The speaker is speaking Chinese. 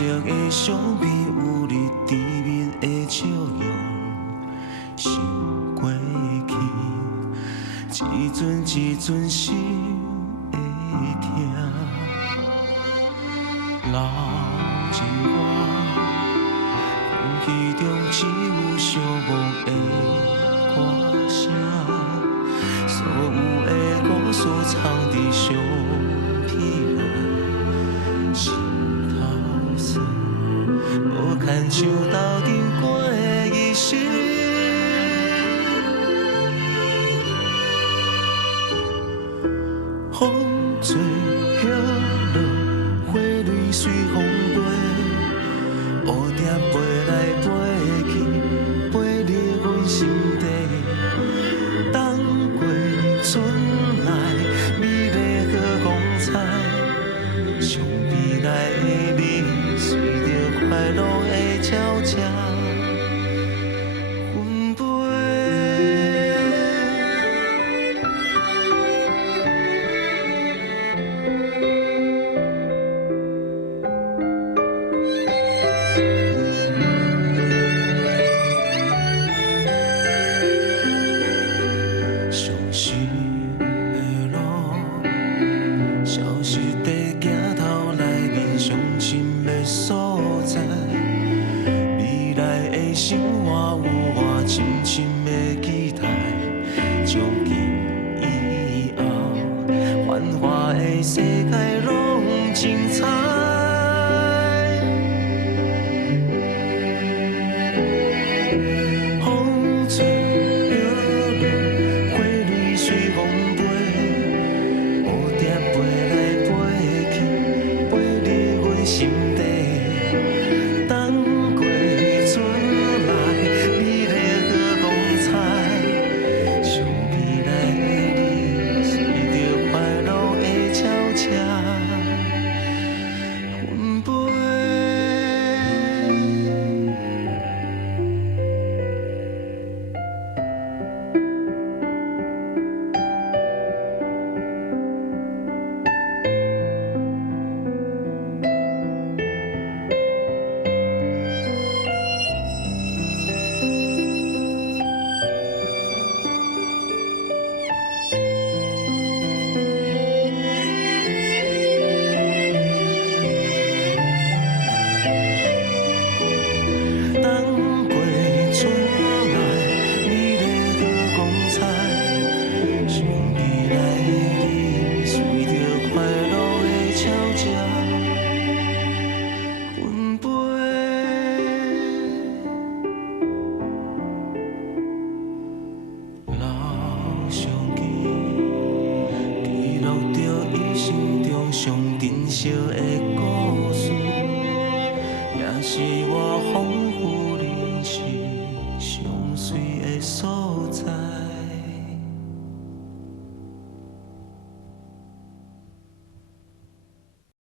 色的相片，有你甜蜜的笑容，想过去，一阵一阵心会痛。老一我，空气中只有寂寞的歌声，所有的故事藏伫相片内，心头酸，无牵像斗阵过的仪式。风吹叶落，花蕊随风飞，乌蝶飞来飞去，飞入阮心底。冬过春来，美丽好光彩，相比来的你，随着快乐的鸟只分飞。伤心的路，消失在镜头内面伤心的所在。未来的生活有我深深的期待，从今以后，繁华的世界拢精彩。风吹叶落，花蕊随风飞，蝴蝶飞来飞去，飞入阮心底。冬过春来，美丽好光彩，相比来的你，随着快乐的鸟只分飞。冬过春来，美丽好光彩，相比来的你，随着快乐的鸟只分飞。老相机记录着一生中上珍惜的故事，也是我。